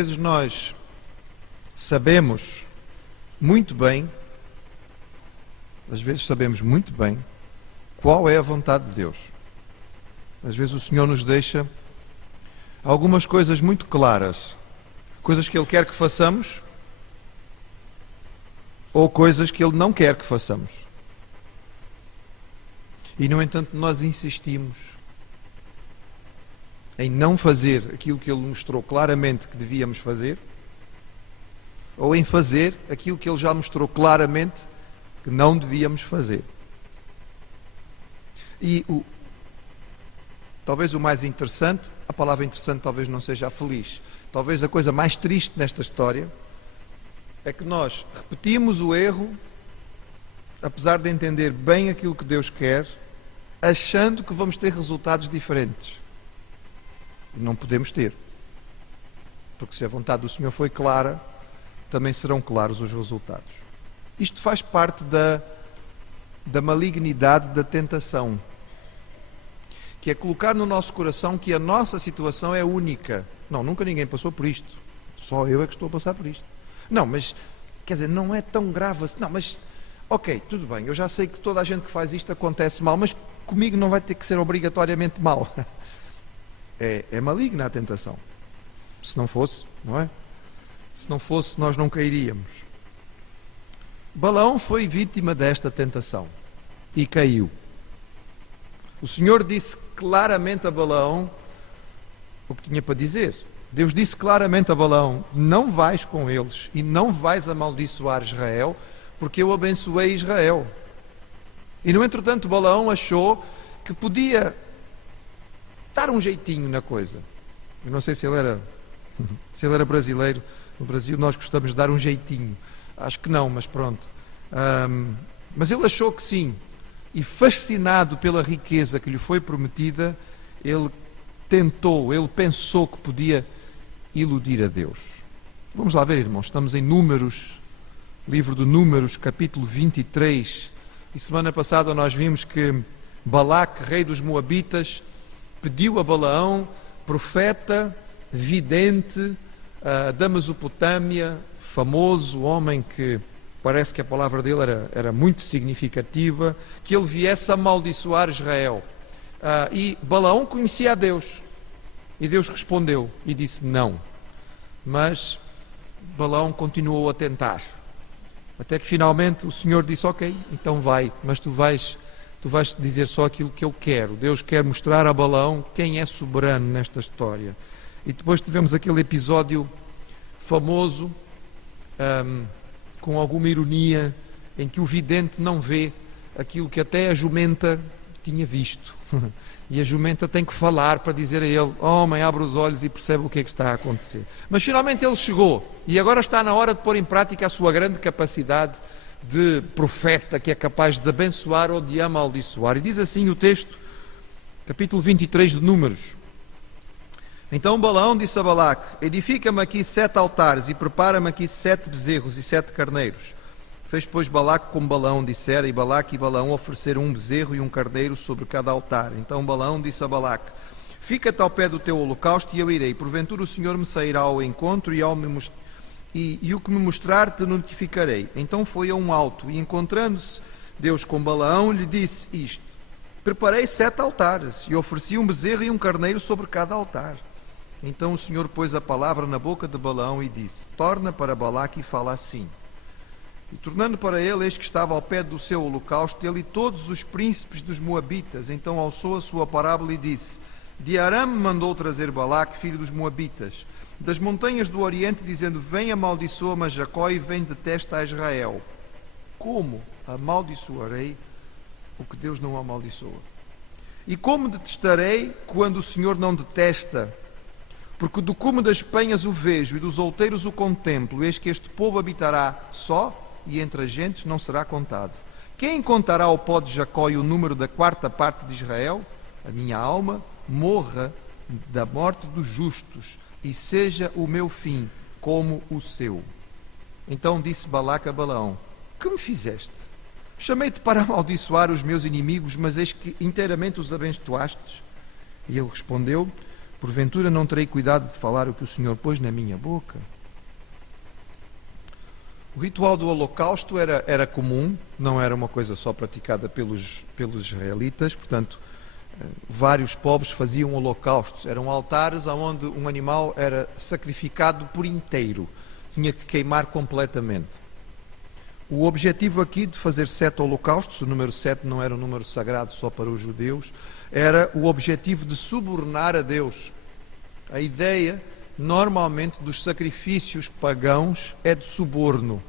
vezes nós sabemos muito bem, qual é a vontade de Deus. Às vezes o Senhor nos deixa algumas coisas muito claras, coisas que Ele quer que façamos ou coisas que Ele não quer que façamos. E, no entanto, nós insistimos em não fazer aquilo que Ele mostrou claramente que devíamos fazer, ou em fazer aquilo que Ele já mostrou claramente que não devíamos fazer. E talvez o mais interessante, a palavra interessante talvez não seja a feliz, talvez a coisa mais triste nesta história é que nós repetimos o erro, apesar de entender bem aquilo que Deus quer, achando que vamos ter resultados diferentes. E não podemos ter. Porque se a vontade do Senhor foi clara, também serão claros os resultados. Isto faz parte da malignidade da tentação, que é colocar no nosso coração que a nossa situação é única. Não, nunca ninguém passou por isto. Só eu é que estou a passar por isto. Não, mas, quer dizer, não é tão grave assim. Não, mas, ok, tudo bem, eu já sei que toda a gente que faz isto acontece mal, mas comigo não vai ter que ser obrigatoriamente mal. É maligna a tentação. Se não fosse, não é? Se não fosse, nós não cairíamos. Balaão foi vítima desta tentação e caiu. O Senhor disse claramente a Balaão o que tinha para dizer. Deus disse claramente a Balaão: não vais com eles e não vais amaldiçoar Israel, porque eu abençoei Israel. E no entretanto Balaão achou que podia dar um jeitinho na coisa. Eu não sei se ele era brasileiro. No Brasil nós gostamos de dar um jeitinho. Acho que não, mas pronto. Mas ele achou que sim. E fascinado pela riqueza que lhe foi prometida, ele pensou que podia iludir a Deus. Vamos lá ver, irmãos. Estamos em Números, livro de Números, capítulo 23. E semana passada nós vimos que Balaque, rei dos Moabitas, pediu a Balaão, profeta, vidente, da Mesopotâmia, famoso homem que parece que a palavra dele era muito significativa, que ele viesse amaldiçoar Israel. E Balaão conhecia a Deus. E Deus respondeu e disse não. Mas Balaão continuou a tentar. Até que finalmente o Senhor disse: ok, então vai, mas tu vais dizer só aquilo que eu quero. Deus quer mostrar a Balaão quem é soberano nesta história. E depois tivemos aquele episódio famoso, com alguma ironia, em que o vidente não vê aquilo que até a jumenta tinha visto. E a jumenta tem que falar para dizer a ele: homem, abre os olhos e percebe o que é que está a acontecer. Mas finalmente ele chegou, e agora está na hora de pôr em prática a sua grande capacidade de profeta, que é capaz de abençoar ou de amaldiçoar. E diz assim o texto, capítulo 23 de Números: então Balaão disse a Balaque: edifica-me aqui 7 altares e prepara-me aqui 7 bezerros e 7 carneiros. Fez, pois, Balaque como Balaão dissera, e Balaque e Balaão ofereceram um bezerro e um carneiro sobre cada altar. Então Balaão disse a Balaque: fica-te ao pé do teu holocausto e eu irei. Porventura o Senhor me sairá ao encontro e o que me mostrar te notificarei. Então foi a um alto, e encontrando-se Deus com Balaão, lhe disse isto: preparei 7 altares e ofereci um bezerro e um carneiro sobre cada altar. Então o Senhor pôs a palavra na boca de Balaão e disse: torna para Balaque e fala assim. E tornando para ele, eis que estava ao pé do seu holocausto, ele e todos os príncipes dos Moabitas. Então alçou a sua parábola e disse: de Aram me mandou trazer Balaque, filho dos Moabitas, das montanhas do Oriente, dizendo: vem, amaldiçoa-me a Jacó e vem, detesta a Israel. Como amaldiçoarei o que Deus não amaldiçoa? E como detestarei quando o Senhor não detesta? Porque do cume das penhas o vejo e dos outeiros o contemplo, eis que este povo habitará só, e entre as gentes não será contado. Quem contará o pó de Jacó e o número da 4ª parte de Israel? A minha alma morra da morte dos justos, e seja o meu fim como o seu. Então disse Balaque a Balaão: que me fizeste? Chamei-te para amaldiçoar os meus inimigos, mas eis que inteiramente os abençoastes. E ele respondeu: Porventura não terei cuidado de falar o que o Senhor pôs na minha boca? O ritual do holocausto era comum, não era uma coisa só praticada pelos israelitas, portanto, vários povos faziam holocaustos. Eram altares onde um animal era sacrificado por inteiro, tinha que queimar completamente. O objetivo aqui de fazer 7 holocaustos, o número 7 não era um número sagrado só para os judeus, era o objetivo de subornar a Deus. A ideia, normalmente, dos sacrifícios pagãos é de suborno.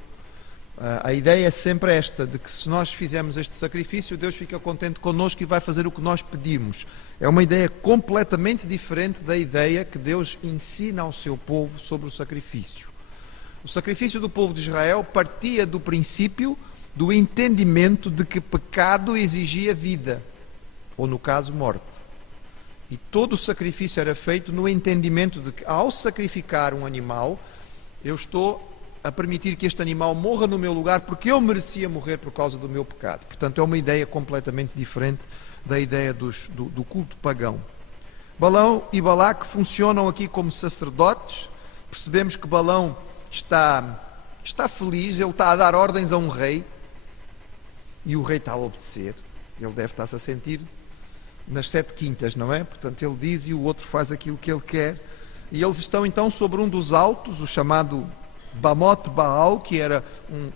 A ideia é sempre esta, de que se nós fizermos este sacrifício, Deus fica contente connosco e vai fazer o que nós pedimos. É uma ideia completamente diferente da ideia que Deus ensina ao seu povo sobre o sacrifício. O sacrifício do povo de Israel partia do princípio do entendimento de que pecado exigia vida, ou no caso, morte. E todo o sacrifício era feito no entendimento de que, ao sacrificar um animal, eu estou a permitir que este animal morra no meu lugar porque eu merecia morrer por causa do meu pecado. Portanto, é uma ideia completamente diferente da ideia do culto pagão. Balão e Balaque funcionam aqui como sacerdotes. Percebemos que Balão está feliz, ele está a dar ordens a um rei e o rei está a obedecer. Ele deve estar-se a sentir nas 7 quintas, não é? Portanto, ele diz e o outro faz aquilo que ele quer. E eles estão então sobre um dos altos, o chamado Bamote Baal, que era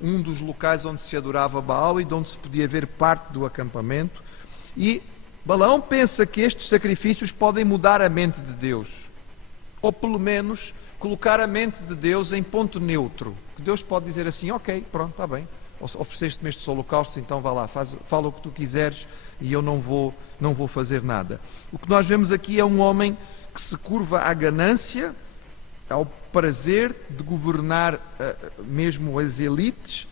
um dos locais onde se adorava Baal e de onde se podia ver parte do acampamento. E Balaão pensa que estes sacrifícios podem mudar a mente de Deus, ou pelo menos colocar a mente de Deus em ponto neutro. Que Deus pode dizer assim: ok, pronto, está bem, ofereceste-me estes holocaustos, então vá lá, fala o que tu quiseres e eu não vou fazer nada. O que nós vemos aqui é um homem que se curva à ganância, ao prazer de governar mesmo as elites,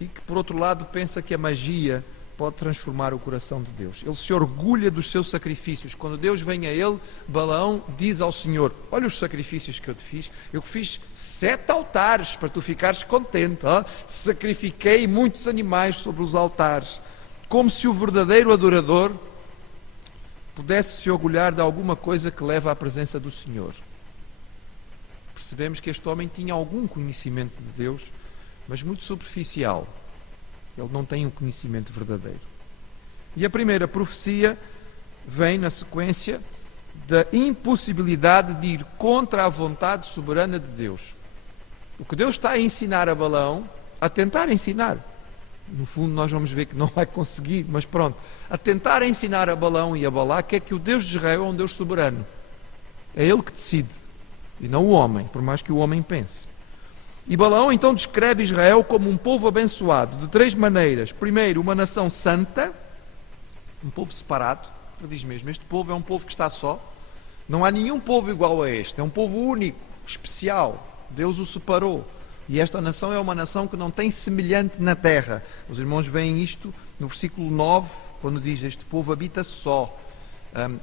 e que por outro lado pensa que a magia pode transformar o coração de Deus. Ele se orgulha dos seus sacrifícios. Quando Deus vem a ele, Balaão diz ao Senhor: olha os sacrifícios que eu te fiz. Eu fiz 7 altares para tu ficares contente. Sacrifiquei muitos animais sobre os altares. Como se o verdadeiro adorador pudesse se orgulhar de alguma coisa que leva à presença do Senhor. Percebemos que este homem tinha algum conhecimento de Deus, mas muito superficial. Ele não tem um conhecimento verdadeiro. E a primeira profecia vem na sequência da impossibilidade de ir contra a vontade soberana de Deus. O que Deus está a ensinar a Balaão, a tentar ensinar, no fundo nós vamos ver que não vai conseguir, mas pronto, a tentar ensinar a Balaão e a Balaque é que o Deus de Israel é um Deus soberano. É Ele que decide, e não o homem, por mais que o homem pense. E Balaão então descreve Israel como um povo abençoado de 3 maneiras. Primeiro, uma nação santa, um povo separado. Ele diz mesmo, este povo é um povo que está só. Não há nenhum povo igual a este. É um povo único, especial. Deus o separou. E esta nação é uma nação que não tem semelhante na terra. Os irmãos veem isto no versículo 9, quando diz, este povo habita só.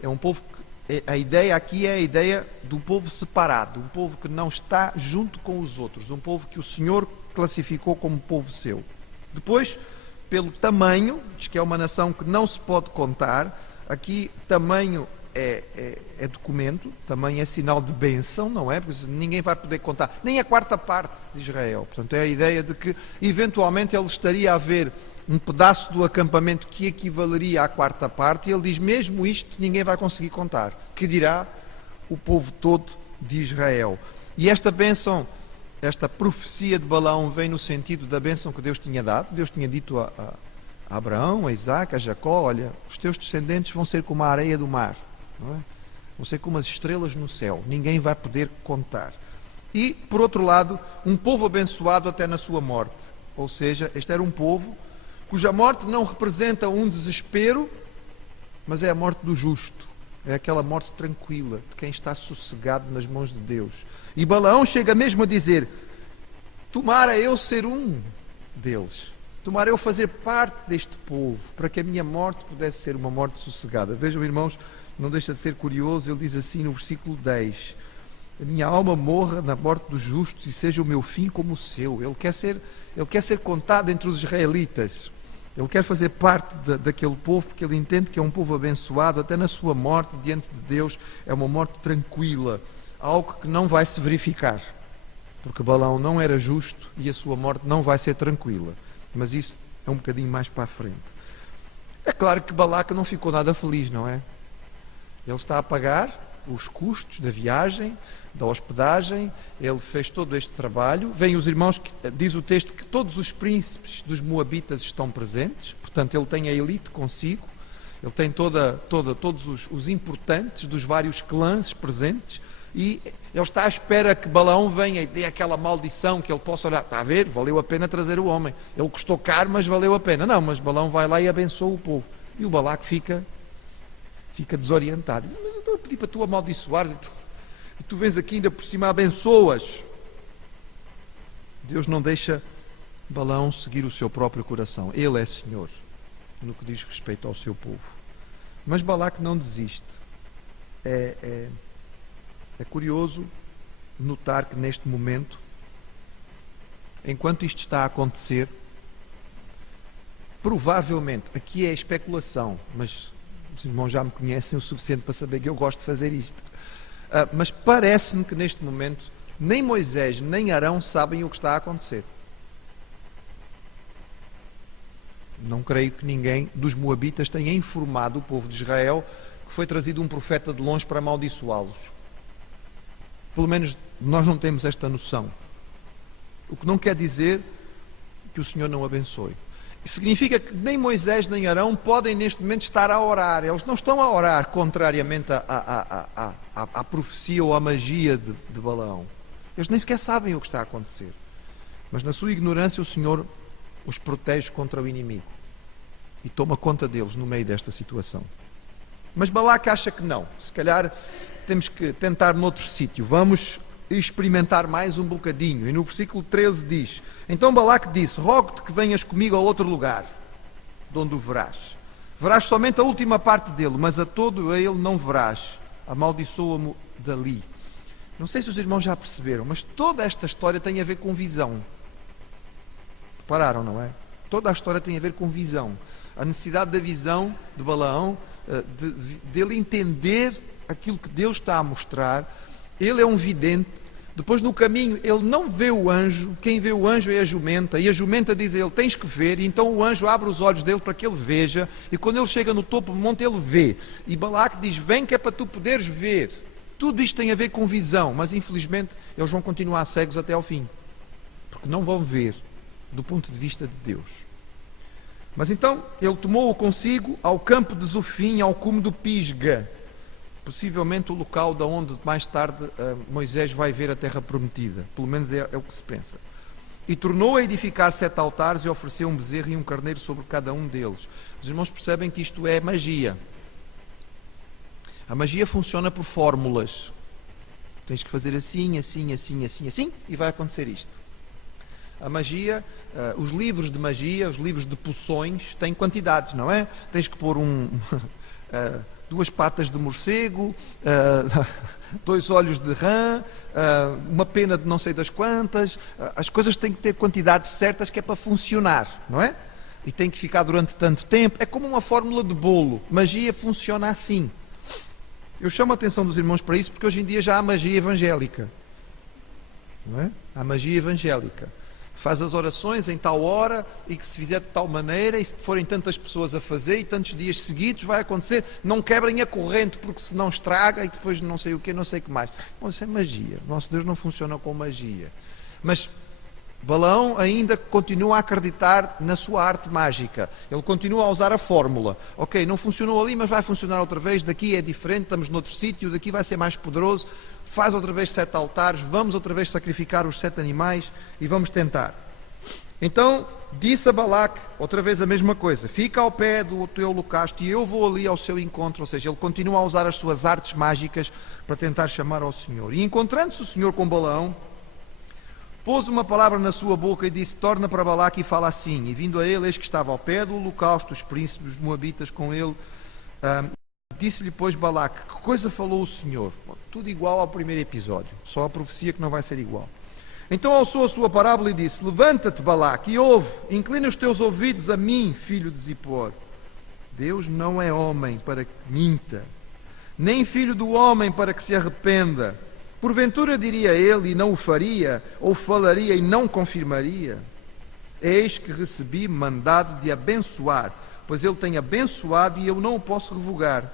É um povo que a ideia aqui é a ideia do povo separado, um povo que não está junto com os outros, um povo que o Senhor classificou como povo seu. Depois, pelo tamanho, diz que é uma nação que não se pode contar. Aqui, tamanho é documento, tamanho é sinal de bênção, não é? Porque ninguém vai poder contar, nem a 4ª parte de Israel. Portanto, é a ideia de que, eventualmente, ele estaria a ver um pedaço do acampamento que equivaleria à 4ª parte, e ele diz, mesmo isto ninguém vai conseguir contar, que dirá o povo todo de Israel. E esta bênção, esta profecia de Balaão vem no sentido da bênção que Deus tinha dado. Deus tinha dito a Abraão, a Isaac, a Jacó: olha, os teus descendentes vão ser como a areia do mar, não é? Vão ser como as estrelas no céu, ninguém vai poder contar. E, por outro lado, um povo abençoado até na sua morte. Ou seja, este era um povo cuja morte não representa um desespero, mas é a morte do justo. É aquela morte tranquila, de quem está sossegado nas mãos de Deus. E Balaão chega mesmo a dizer: tomara eu ser um deles, tomara eu fazer parte deste povo, para que a minha morte pudesse ser uma morte sossegada. Vejam, irmãos, não deixa de ser curioso, ele diz assim no versículo 10: a minha alma morra na morte dos justos e seja o meu fim como o seu. Ele quer ser contado entre os israelitas. Ele quer fazer parte daquele povo porque ele entende que é um povo abençoado, até na sua morte diante de Deus é uma morte tranquila, algo que não vai se verificar, porque Balaão não era justo e a sua morte não vai ser tranquila, mas isso é um bocadinho mais para a frente. É claro que Balaque não ficou nada feliz, não é? Ele está a pagar os custos da viagem, da hospedagem, ele fez todo este trabalho. Vêm os irmãos, diz o texto, que todos os príncipes dos Moabitas estão presentes, portanto ele tem a elite consigo, ele tem todos os importantes dos vários clãs presentes, e ele está à espera que Balaão venha e dê aquela maldição, que ele possa olhar, está a ver, valeu a pena trazer o homem, ele custou caro, mas valeu a pena. Não, mas Balaão vai lá e abençoa o povo, e o Balaque fica desorientado. Diz, mas eu estou a pedir para tu amaldiçoares e tu vens aqui ainda por cima abençoas. Deus não deixa Balaão seguir o seu próprio coração. Ele é Senhor no que diz respeito ao seu povo. Mas Balaque não desiste. É curioso notar que neste momento, enquanto isto está a acontecer, provavelmente, aqui é especulação, mas os irmãos já me conhecem o suficiente para saber que eu gosto de fazer isto. Mas parece-me que neste momento nem Moisés nem Arão sabem o que está a acontecer. Não creio que ninguém dos Moabitas tenha informado o povo de Israel que foi trazido um profeta de longe para amaldiçoá-los. Pelo menos nós não temos esta noção. O que não quer dizer que o Senhor não abençoe. Isso significa que nem Moisés nem Arão podem neste momento estar a orar. Eles não estão a orar contrariamente à profecia ou à magia de Balaão. Eles nem sequer sabem o que está a acontecer. Mas na sua ignorância o Senhor os protege contra o inimigo e toma conta deles no meio desta situação. Mas Balaque acha que não. Se calhar temos que tentar noutro sítio. Vamos experimentar mais um bocadinho. E no versículo 13 diz: então Balaque disse, rogo-te que venhas comigo a outro lugar, de onde o verás. Verás somente a última parte dele, mas a todo a ele não verás. Amaldiçoa-me dali. Não sei se os irmãos já perceberam, mas toda esta história tem a ver com visão. Repararam, não é? Toda a história tem a ver com visão. A necessidade da visão de Balaão, dele entender aquilo que Deus está a mostrar. Ele é um vidente. Depois no caminho ele não vê o anjo. Quem vê o anjo é a jumenta, e a jumenta diz a ele, tens que ver. E então o anjo abre os olhos dele para que ele veja, e quando ele chega no topo do monte ele vê, e Balaque diz, vem que é para tu poderes ver. Tudo isto tem a ver com visão, mas infelizmente eles vão continuar cegos até ao fim, porque não vão ver do ponto de vista de Deus. Mas então ele tomou-o consigo ao campo de Zofim, ao cume do Pisga, possivelmente o local de onde mais tarde Moisés vai ver a terra prometida. Pelo menos é o que se pensa. E tornou a edificar 7 altares e ofereceu um bezerro e um carneiro sobre cada um deles. Os irmãos percebem que isto é magia. A magia funciona por fórmulas. Tens que fazer assim, assim, assim, assim, assim, e vai acontecer isto. A magia, os livros de magia, os livros de poções, têm quantidades, não é? Tens que pôr 2 patas de morcego, 2 olhos de rã, uma pena de não sei das quantas. As coisas têm que ter quantidades certas que é para funcionar, não é? E tem que ficar durante tanto tempo. É como uma fórmula de bolo. Magia funciona assim. Eu chamo a atenção dos irmãos para isso porque hoje em dia já há magia evangélica. Não é? Há magia evangélica. Faz as orações em tal hora e que se fizer de tal maneira, e se forem tantas pessoas a fazer e tantos dias seguidos vai acontecer, não quebrem a corrente porque senão estraga e depois não sei o que, não sei o que mais. Bom, isso é magia. O nosso Deus não funciona com magia. Mas Balaão ainda continua a acreditar na sua arte mágica. Ele continua a usar a fórmula. Ok, não funcionou ali, mas vai funcionar outra vez. Daqui é diferente, estamos noutro sítio, daqui vai ser mais poderoso. Faz outra vez 7 altares, vamos outra vez sacrificar os 7 animais e vamos tentar. Então disse a Balaque, outra vez a mesma coisa, fica ao pé do teu holocausto e eu vou ali ao seu encontro. Ou seja, ele continua a usar as suas artes mágicas para tentar chamar ao Senhor. E encontrando-se o Senhor com Balaão, pôs uma palavra na sua boca e disse, torna para Balaque e fala assim. E vindo a ele, eis que estava ao pé do holocausto, os príncipes, os moabitas com ele. Disse-lhe, pois, Balaque, que coisa falou o Senhor? Bom, tudo igual ao primeiro episódio, só a profecia que não vai ser igual. Então alçou a sua parábola e disse: levanta-te, Balaque, e ouve, inclina os teus ouvidos a mim, filho de Zippor. Deus não é homem para que minta, nem filho do homem para que se arrependa. Porventura diria ele e não o faria, ou falaria e não confirmaria? Eis que recebi mandado de abençoar, pois ele tem abençoado e eu não o posso revogar.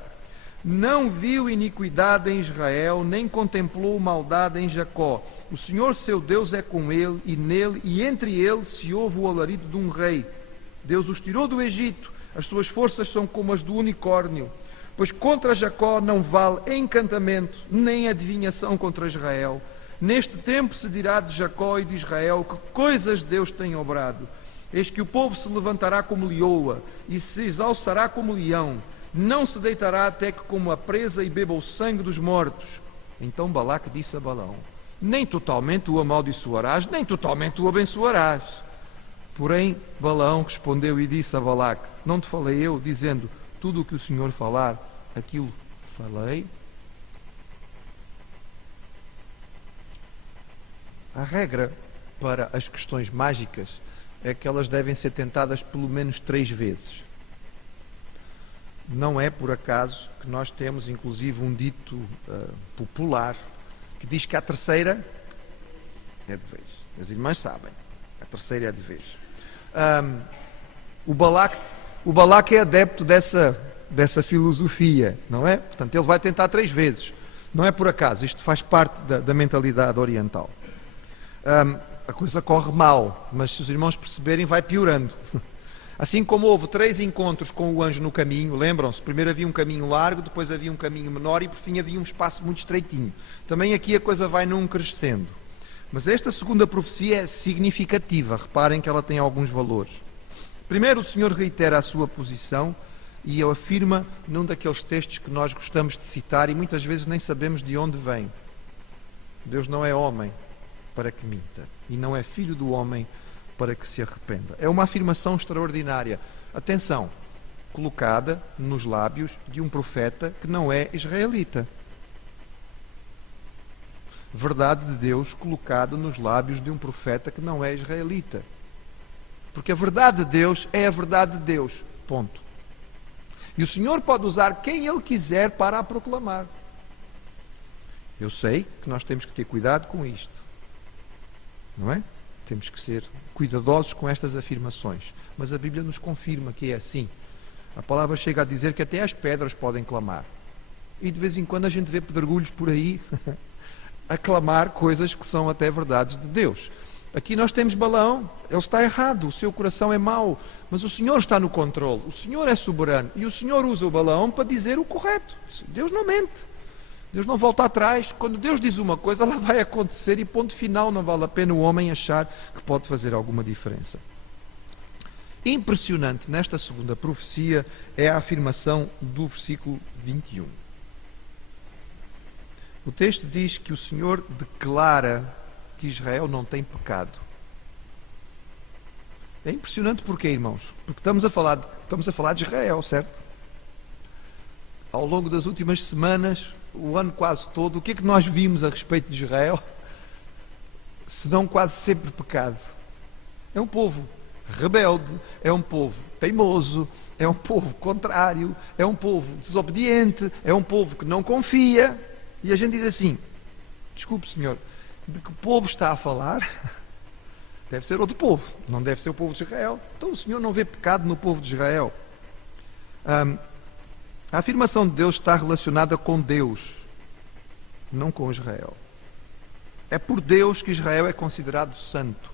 Não viu iniquidade em Israel, nem contemplou maldade em Jacó. O Senhor seu Deus é com ele, e nele e entre ele se ouve o alarido de um rei. Deus os tirou do Egito, as suas forças são como as do unicórnio. Pois contra Jacó não vale encantamento, nem adivinhação contra Israel. Neste tempo se dirá de Jacó e de Israel que coisas Deus tem obrado. Eis que o povo se levantará como leoa e se exalçará como leão. Não se deitará até que coma a presa e beba o sangue dos mortos. Então Balaque disse a Balaão: nem totalmente o amaldiçoarás, nem totalmente o abençoarás. Porém Balaão respondeu e disse a Balaque: não te falei eu, dizendo, tudo o que o Senhor falar, aquilo falei? A regra para as questões mágicas é que elas devem ser tentadas pelo menos 3 vezes. Não é por acaso que nós temos inclusive um dito popular que diz que a terceira é de vez. As irmãs sabem, a terceira é de vez. O Balaque é adepto dessa filosofia, não é? Portanto, ele vai tentar 3 vezes. Não é por acaso, isto faz parte da mentalidade oriental. A coisa corre mal, mas se os irmãos perceberem, vai piorando. Assim como houve 3 encontros com o anjo no caminho, lembram-se? Primeiro havia um caminho largo, depois havia um caminho menor e por fim havia um espaço muito estreitinho. Também aqui a coisa vai num crescendo. Mas esta segunda profecia é significativa, reparem que ela tem alguns valores. Primeiro, o Senhor reitera a sua posição e o afirma num daqueles textos que nós gostamos de citar e muitas vezes nem sabemos de onde vem. Deus não é homem para que minta, e não é filho do homem para que se arrependa. É uma afirmação extraordinária. Atenção, colocada nos lábios de um profeta que não é israelita. Verdade de Deus colocada nos lábios de um profeta que não é israelita. Porque a verdade de Deus é a verdade de Deus. Ponto. E o Senhor pode usar quem Ele quiser para a proclamar. Eu sei que nós temos que ter cuidado com isto. Não é? Temos que ser cuidadosos com estas afirmações. Mas a Bíblia nos confirma que é assim. A palavra chega a dizer que até as pedras podem clamar. E de vez em quando a gente vê pedregulhos por aí a clamar coisas que são até verdades de Deus. Aqui nós temos Balaão, ele está errado, o seu coração é mau, mas o Senhor está no controle, o Senhor é soberano e o Senhor usa o Balaão para dizer o correto. Deus não mente, Deus não volta atrás. Quando Deus diz uma coisa, ela vai acontecer e ponto final. Não vale a pena o homem achar que pode fazer alguma diferença. Impressionante nesta segunda profecia é a afirmação do versículo 21. O texto diz que o Senhor declara que Israel não tem pecado. É impressionante porquê, irmãos? Porque estamos a falar de Israel, certo? Ao longo das últimas semanas, o ano quase todo, o que é que nós vimos a respeito de Israel? Senão quase sempre pecado. É um povo rebelde, é um povo teimoso, é um povo contrário, é um povo desobediente, é um povo que não confia. E a gente diz assim: desculpe, senhor, de que povo está a falar? Deve ser outro povo, não deve ser o povo de Israel. Então o Senhor não vê pecado no povo de Israel. A afirmação de Deus está relacionada com Deus, não com Israel. É por Deus que Israel é considerado santo.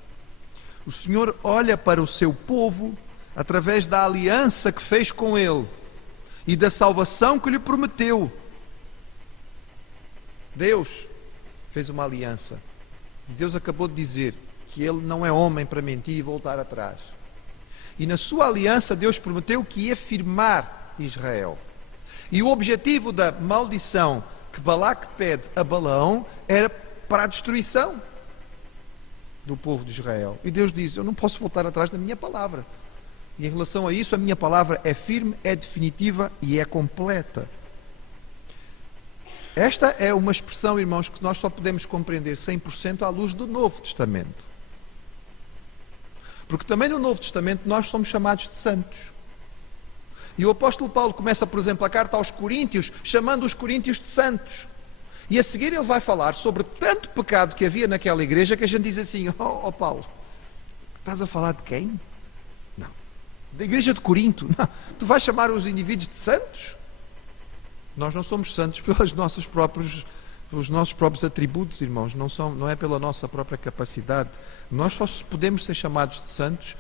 O Senhor olha para o seu povo através da aliança que fez com ele e da salvação que lhe prometeu. Deus fez uma aliança e Deus acabou de dizer que ele não é homem para mentir e voltar atrás. E na sua aliança Deus prometeu que ia firmar Israel. E o objetivo da maldição que Balaque pede a Balaão era para a destruição do povo de Israel. E Deus diz: eu não posso voltar atrás da minha palavra. E em relação a isso, a minha palavra é firme, é definitiva e é completa. Esta é uma expressão, irmãos, que nós só podemos compreender 100% à luz do Novo Testamento. Porque também no Novo Testamento nós somos chamados de santos. E o apóstolo Paulo começa, por exemplo, a carta aos Coríntios, chamando os Coríntios de santos. E a seguir ele vai falar sobre tanto pecado que havia naquela igreja que a gente diz assim: oh Paulo, estás a falar de quem? Não. Da igreja de Corinto? Não. Tu vais chamar os indivíduos de santos? Nós não somos santos pelos nossos próprios atributos, irmãos. Não é pela nossa própria capacidade. Nós só podemos ser chamados de santos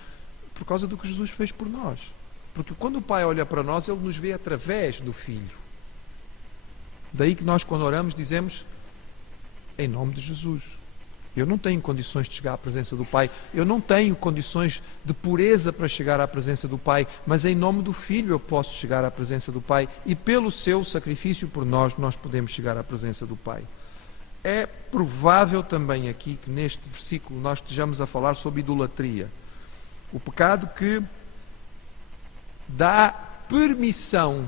por causa do que Jesus fez por nós. Porque quando o Pai olha para nós, Ele nos vê através do Filho. Daí que nós, quando oramos, dizemos: em nome de Jesus. Eu não tenho condições de chegar à presença do Pai, eu não tenho condições de pureza para chegar à presença do Pai, mas em nome do Filho eu posso chegar à presença do Pai, e pelo seu sacrifício por nós podemos chegar à presença do Pai. É provável também aqui que neste versículo nós estejamos a falar sobre idolatria. O pecado que dá permissão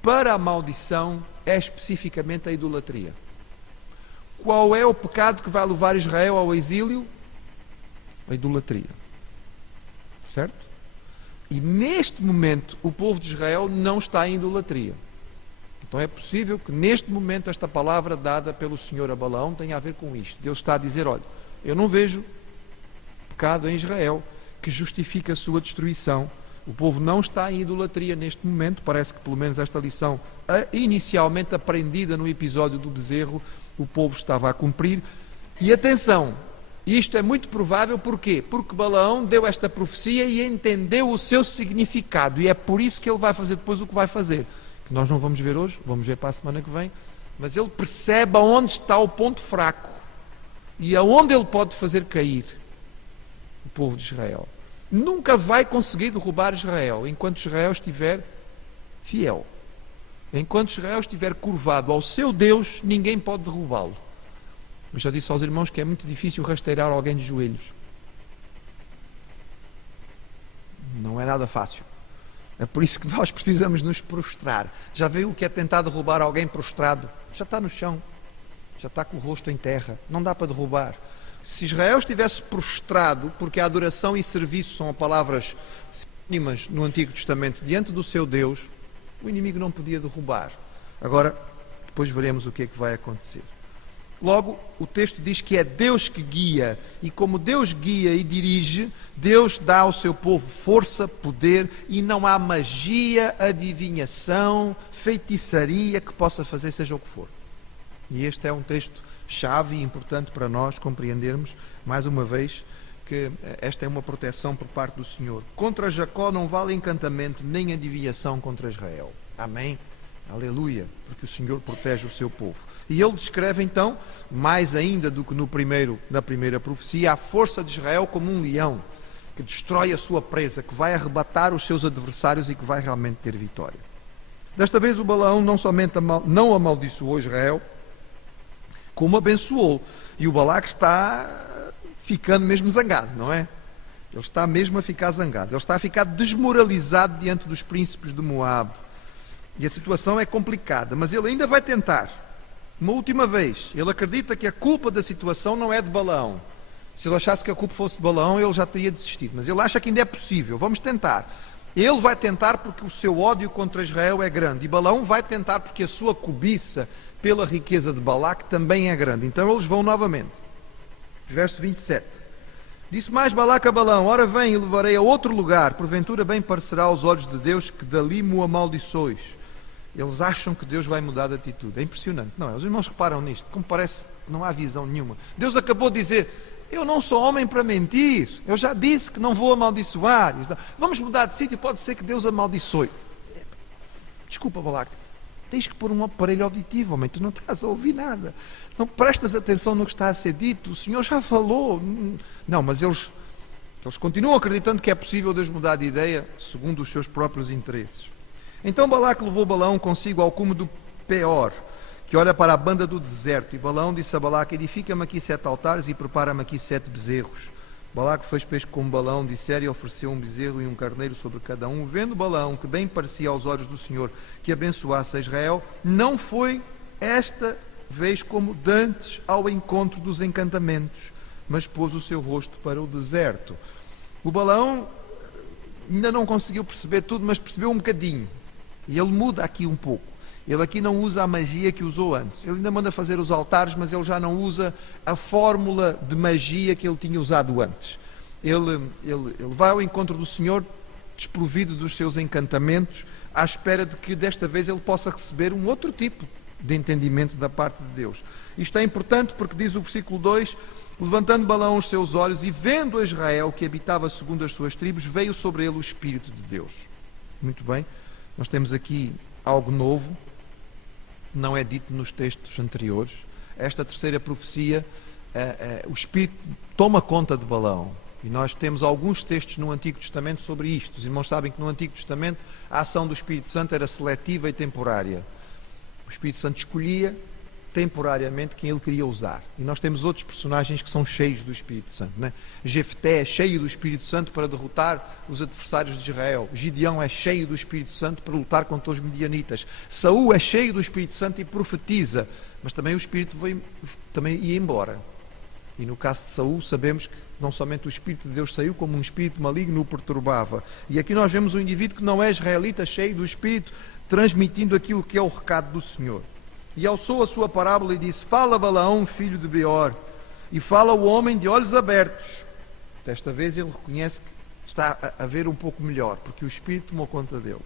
para a maldição é especificamente a idolatria. Qual é o pecado que vai levar Israel ao exílio? A idolatria. Certo? E neste momento o povo de Israel não está em idolatria. Então é possível que neste momento esta palavra dada pelo Senhor a Balaão tenha a ver com isto. Deus está a dizer: olha, eu não vejo pecado em Israel que justifique a sua destruição. O povo não está em idolatria neste momento. Parece que pelo menos esta lição inicialmente aprendida no episódio do bezerro, o povo estava a cumprir. E atenção, isto é muito provável, porquê? Porque Balaão deu esta profecia e entendeu o seu significado, e é por isso que ele vai fazer depois o que vai fazer, que nós não vamos ver hoje, vamos ver para a semana que vem, mas ele percebe aonde está o ponto fraco e aonde ele pode fazer cair o povo de Israel. Nunca vai conseguir derrubar Israel enquanto Israel estiver fiel. Enquanto Israel estiver curvado ao seu Deus, ninguém pode derrubá-lo. Eu já disse aos irmãos que é muito difícil rasteirar alguém de joelhos. Não é nada fácil. É por isso que nós precisamos nos prostrar. Já viu o que é tentar derrubar alguém prostrado? Já está no chão. Já está com o rosto em terra. Não dá para derrubar. Se Israel estivesse prostrado, porque a adoração e serviço são palavras sinônimas no Antigo Testamento, diante do seu Deus, o inimigo não podia derrubar. Agora, depois veremos o que é que vai acontecer. Logo, o texto diz que é Deus que guia, e como Deus guia e dirige, Deus dá ao seu povo força, poder, e não há magia, adivinhação, feitiçaria que possa fazer seja o que for. E este é um texto chave e importante para nós compreendermos, mais uma vez, que esta é uma proteção por parte do Senhor. Contra Jacó não vale encantamento, nem adivinhação contra Israel. Amém? Aleluia, porque o Senhor protege o seu povo. E ele descreve então, mais ainda do que na primeira profecia, a força de Israel como um leão, que destrói a sua presa, que vai arrebatar os seus adversários e que vai realmente ter vitória. Desta vez o Balaão não somente não amaldiçoou Israel, como abençoou. E o Balaque está ficando mesmo zangado, não é? Ele está mesmo a ficar zangado. Ele está a ficar desmoralizado diante dos príncipes de Moabe. E a situação é complicada, mas ele ainda vai tentar. Uma última vez. Ele acredita que a culpa da situação não é de Balaão. Se ele achasse que a culpa fosse de Balaão, ele já teria desistido. Mas ele acha que ainda é possível. Vamos tentar. Ele vai tentar porque o seu ódio contra Israel é grande. E Balaão vai tentar porque a sua cobiça pela riqueza de Balaque também é grande. Então eles vão novamente. Verso 27. Disse mais Balaque a Balaão: ora vem e levarei a outro lugar, porventura bem parecerá aos olhos de Deus que dali me amaldiçois. Eles acham que Deus vai mudar de atitude. É impressionante, não é? Os irmãos reparam nisto, como parece que não há visão nenhuma. Deus acabou de dizer: eu não sou homem para mentir, eu já disse que não vou amaldiçoar. Vamos mudar de sítio, pode ser que Deus amaldiçoe. Desculpa, Balaque, tens que pôr um aparelho auditivo, homem, tu não estás a ouvir nada, não prestas atenção no que está a ser dito, o Senhor já falou. Não, mas eles continuam acreditando que é possível Deus mudar de ideia segundo os seus próprios interesses. Então Balaque levou Balaão consigo ao cume do Peor, que olha para a banda do deserto, e Balaão disse a Balaque: edifica-me aqui 7 altares e prepara-me aqui 7 bezerros. Balaque fez como Balaão dissera e ofereceu um bezerro e um carneiro sobre cada um. Vendo Balaão que bem parecia aos olhos do Senhor que abençoasse a Israel, não foi esta vez como dantes ao encontro dos encantamentos, mas pôs o seu rosto para o deserto. O Balaão ainda não conseguiu perceber tudo, mas percebeu um bocadinho. E ele muda aqui um pouco. Ele aqui não usa a magia que usou antes. Ele ainda manda fazer os altares, mas ele já não usa a fórmula de magia que ele tinha usado antes. Ele vai ao encontro do Senhor, desprovido dos seus encantamentos, à espera de que desta vez ele possa receber um outro tipo de entendimento da parte de Deus. Isto é importante porque diz o versículo 2: levantando Balaão os seus olhos e vendo a Israel que habitava segundo as suas tribos, veio sobre ele o Espírito de Deus. Muito bem, nós temos aqui algo novo, não é dito nos textos anteriores. Esta terceira profecia, o Espírito toma conta de Balaão. E nós temos alguns textos no Antigo Testamento sobre isto. Os irmãos sabem que no Antigo Testamento a ação do Espírito Santo era seletiva e temporária. O Espírito Santo escolhia temporariamente quem ele queria usar. E nós temos outros personagens que são cheios do Espírito Santo, né? Jefté é cheio do Espírito Santo para derrotar os adversários de Israel. Gideão é cheio do Espírito Santo para lutar contra os midianitas. Saul é cheio do Espírito Santo e profetiza, mas também o Espírito também ia embora. E no caso de Saul sabemos que não somente o Espírito de Deus saiu, como um espírito maligno o perturbava. E aqui nós vemos um indivíduo que não é israelita, cheio do Espírito, transmitindo aquilo que é o recado do Senhor. E alçou a sua parábola e disse: fala Balaão, filho de Beor, e fala o homem de olhos abertos. Desta vez ele reconhece que está a ver um pouco melhor, porque o Espírito tomou conta dele.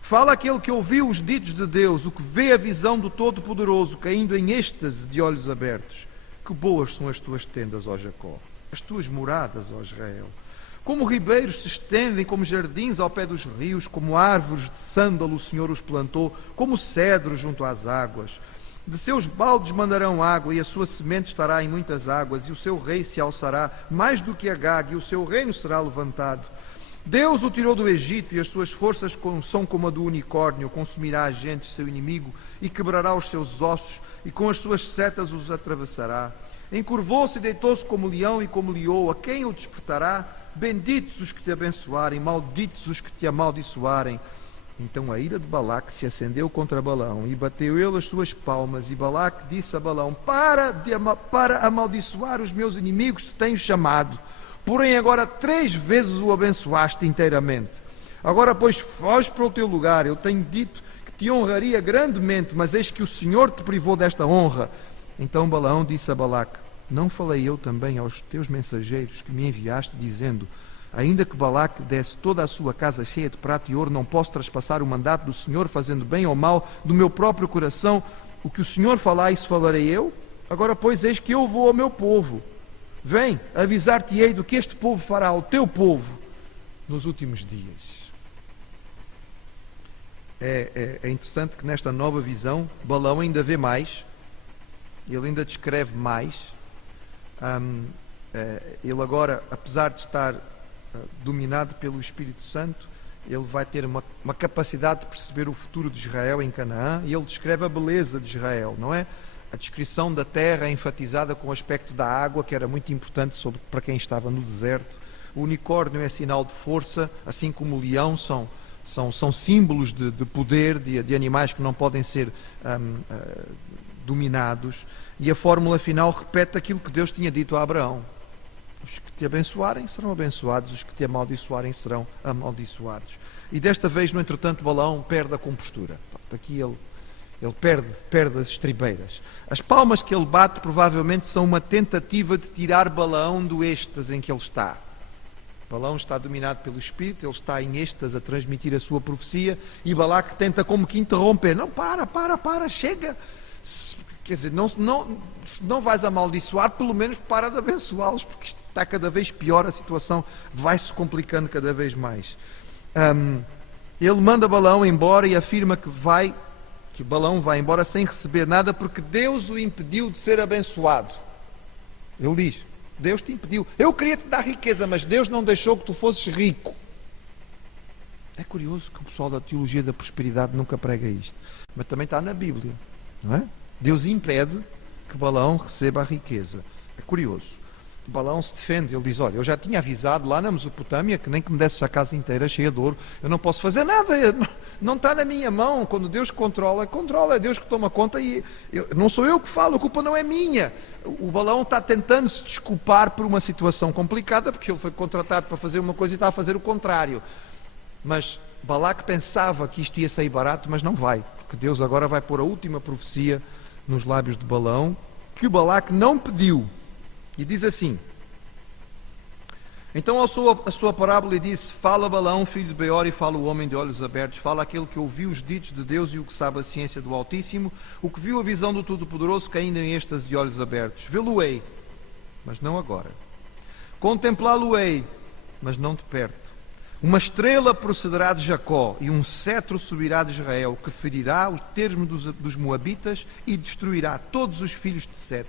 Fala aquele que ouviu os ditos de Deus, o que vê a visão do Todo-Poderoso, caindo em êxtase de olhos abertos. Que boas são as tuas tendas, ó Jacó, as tuas moradas, ó Israel. Como ribeiros se estendem, como jardins ao pé dos rios, como árvores de sândalo o Senhor os plantou, como cedros junto às águas. De seus baldes mandarão água, e a sua semente estará em muitas águas, e o seu rei se alçará mais do que Agag, e o seu reino será levantado. Deus o tirou do Egito, e as suas forças são como a do unicórnio. Consumirá a gente, seu inimigo, e quebrará os seus ossos, e com as suas setas os atravessará. Encurvou-se e deitou-se como leão e como leoa. Quem o despertará? Benditos os que te abençoarem, malditos os que te amaldiçoarem. Então a ira de Balaque se acendeu contra Balaão, e bateu ele as suas palmas, e Balaque disse a Balaão: para amaldiçoar os meus inimigos te tenho chamado, porém agora 3 vezes o abençoaste inteiramente. Agora pois foge para o teu lugar. Eu tenho dito que te honraria grandemente, mas eis que o Senhor te privou desta honra. Então Balaão disse a Balaque: não falei eu também aos teus mensageiros que me enviaste, dizendo: ainda que Balaque desse toda a sua casa cheia de prata e ouro, não posso traspassar o mandato do Senhor, fazendo bem ou mal do meu próprio coração. O que o Senhor falar, isso falarei eu. Agora pois eis que eu vou ao meu povo. Vem, avisar-te-ei do que este povo fará ao teu povo nos últimos dias. É interessante que nesta nova visão Balaão ainda vê mais, ele ainda descreve mais. Ele agora, apesar de estar dominado pelo Espírito Santo, ele vai ter uma capacidade de perceber o futuro de Israel em Canaã, e ele descreve a beleza de Israel, não é? A descrição da terra é enfatizada com o aspecto da água, que era muito importante para quem estava no deserto. O unicórnio é sinal de força, assim como o leão são símbolos de poder, de animais que não podem ser dominados. E a fórmula final repete aquilo que Deus tinha dito a Abraão: os que te abençoarem serão abençoados, os que te amaldiçoarem serão amaldiçoados. E desta vez, no entretanto, Balaão perde a compostura. Aqui ele perde as estribeiras. As palmas que ele bate provavelmente são uma tentativa de tirar Balaão do êxtase em que ele está. Balaão está dominado pelo Espírito, ele está em êxtase a transmitir a sua profecia, e Balaque tenta como que interromper. Não, para, chega. Quer dizer, se não vais amaldiçoar, pelo menos para de abençoá-los, porque isto está cada vez pior, a situação vai-se complicando cada vez mais. Ele manda Balaão embora e afirma que Balaão vai embora sem receber nada, porque Deus o impediu de ser abençoado. Ele diz: Deus te impediu. Eu queria te dar riqueza, mas Deus não deixou que tu fosses rico. É curioso que o pessoal da teologia da prosperidade nunca prega isto, mas também está na Bíblia, não é? Deus impede que Balaão receba a riqueza. É curioso. Balaão se defende, ele diz, olha, eu já tinha avisado lá na Mesopotâmia que nem que me desse a casa inteira cheia de ouro, eu não posso fazer nada, não está na minha mão. Quando Deus controla, é Deus que toma conta e não sou eu que falo, a culpa não é minha. O Balaão está tentando se desculpar por uma situação complicada, porque ele foi contratado para fazer uma coisa e está a fazer o contrário. Mas Balaque pensava que isto ia sair barato, mas não vai, porque Deus agora vai pôr a última profecia nos lábios de Balaão, que o Balaque não pediu. E diz assim: então a sua parábola lhe disse: fala Balaão, filho de Beor, e fala o homem de olhos abertos, fala aquele que ouviu os ditos de Deus e o que sabe a ciência do Altíssimo, o que viu a visão do Todo-Poderoso, caindo em êxtase de olhos abertos. Vê-lo-ei, mas não agora. Contemplá-lo-ei, mas não de perto. Uma estrela procederá de Jacó, e um cetro subirá de Israel, que ferirá os termos dos Moabitas e destruirá todos os filhos de Sete.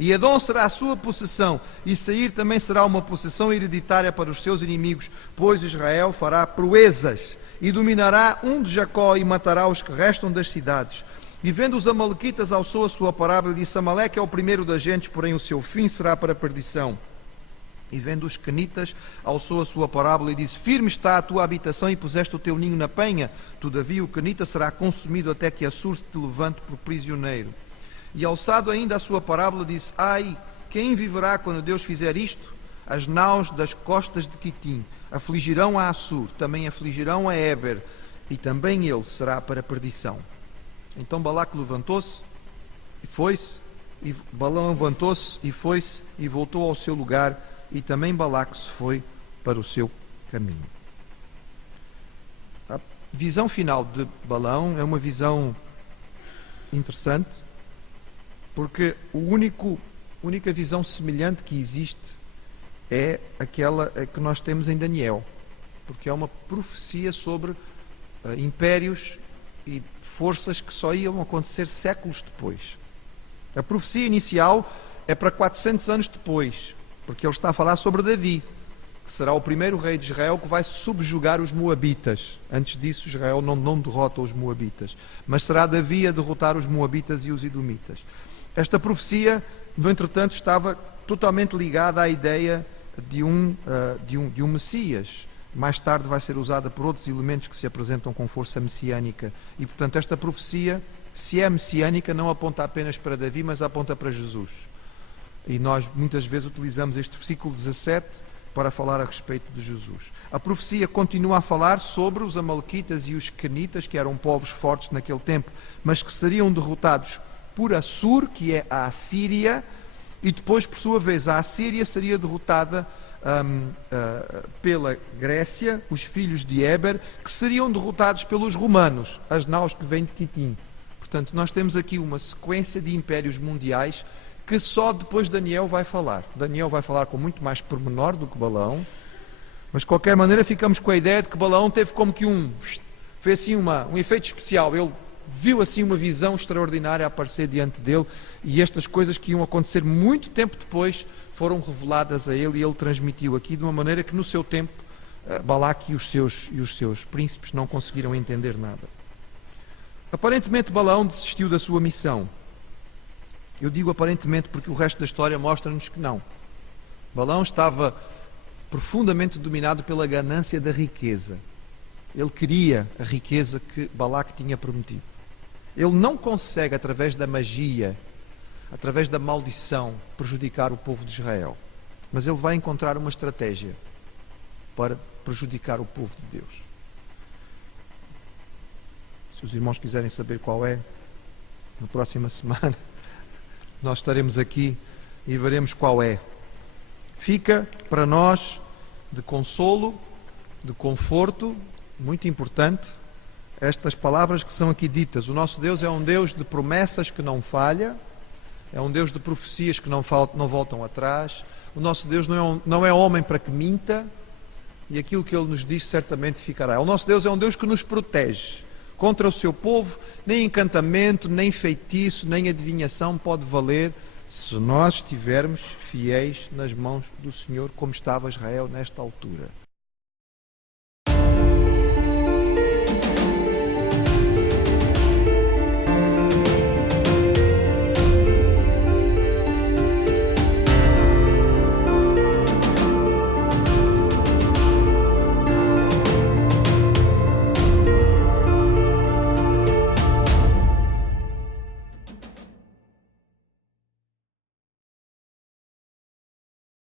E Edom será a sua possessão, e Seir também será uma possessão hereditária para os seus inimigos, pois Israel fará proezas, e dominará um de Jacó, e matará os que restam das cidades. E vendo os amalequitas, alçou a sua parábola, e disse: Amaleque é o primeiro das gentes, porém o seu fim será para a perdição. E vendo os quenitas, alçou a sua parábola, e disse: firme está a tua habitação, e puseste o teu ninho na penha. Todavia o quenita será consumido, até que Assur te levante por prisioneiro. E alçado ainda a sua parábola, disse: ai, quem viverá quando Deus fizer isto? As naus das costas de Quitim afligirão a Assur, também afligirão a Éber, e também ele será para perdição. Então Balaque levantou-se e foi-se, e Balaão levantou-se e foi-se, e voltou ao seu lugar, e também Balaque se foi para o seu caminho. A visão final de Balaão é uma visão interessante, porque a única visão semelhante que existe é aquela que nós temos em Daniel, porque é uma profecia sobre impérios e forças que só iam acontecer séculos depois. A profecia inicial é para 400 anos depois, porque ele está a falar sobre Davi, que será o primeiro rei de Israel que vai subjugar os Moabitas. Antes disso, Israel não derrota os Moabitas, mas será Davi a derrotar os Moabitas e os Edomitas. Esta profecia, no entretanto, estava totalmente ligada à ideia de um Messias. Mais tarde vai ser usada por outros elementos que se apresentam com força messiânica. E, portanto, esta profecia, se é messiânica, não aponta apenas para Davi, mas aponta para Jesus. E nós, muitas vezes, utilizamos este versículo 17 para falar a respeito de Jesus. A profecia continua a falar sobre os amalequitas e os quenitas, que eram povos fortes naquele tempo, mas que seriam derrotados por Assur, que é a Assíria, e depois, por sua vez, a Assíria seria derrotada pela Grécia, os filhos de Éber, que seriam derrotados pelos romanos, as naus que vêm de Quitim. Portanto, nós temos aqui uma sequência de impérios mundiais que só depois Daniel vai falar. Daniel vai falar com muito mais pormenor do que Balaão, mas de qualquer maneira ficamos com a ideia de que Balaão teve como que fez assim um efeito especial. Ele viu assim uma visão extraordinária aparecer diante dele, e estas coisas que iam acontecer muito tempo depois foram reveladas a ele, e ele transmitiu aqui de uma maneira que no seu tempo Balaque e os seus príncipes não conseguiram entender nada. Aparentemente Balaão desistiu da sua missão. Eu digo aparentemente porque o resto da história mostra-nos que não. Balaão estava profundamente dominado pela ganância da riqueza. Ele queria a riqueza que Balaque tinha prometido. Ele não consegue, através da magia, através da maldição, prejudicar o povo de Israel. Mas ele vai encontrar uma estratégia para prejudicar o povo de Deus. Se os irmãos quiserem saber qual é, na próxima semana nós estaremos aqui e veremos qual é. Fica para nós de consolo, de conforto, muito importante, estas palavras que são aqui ditas. O nosso Deus é um Deus de promessas que não falha, é um Deus de profecias que não voltam atrás. O nosso Deus não é homem para que minta, e aquilo que Ele nos diz certamente ficará. O nosso Deus é um Deus que nos protege contra o seu povo. Nem encantamento, nem feitiço, nem adivinhação pode valer se nós estivermos fiéis nas mãos do Senhor, como estava Israel nesta altura.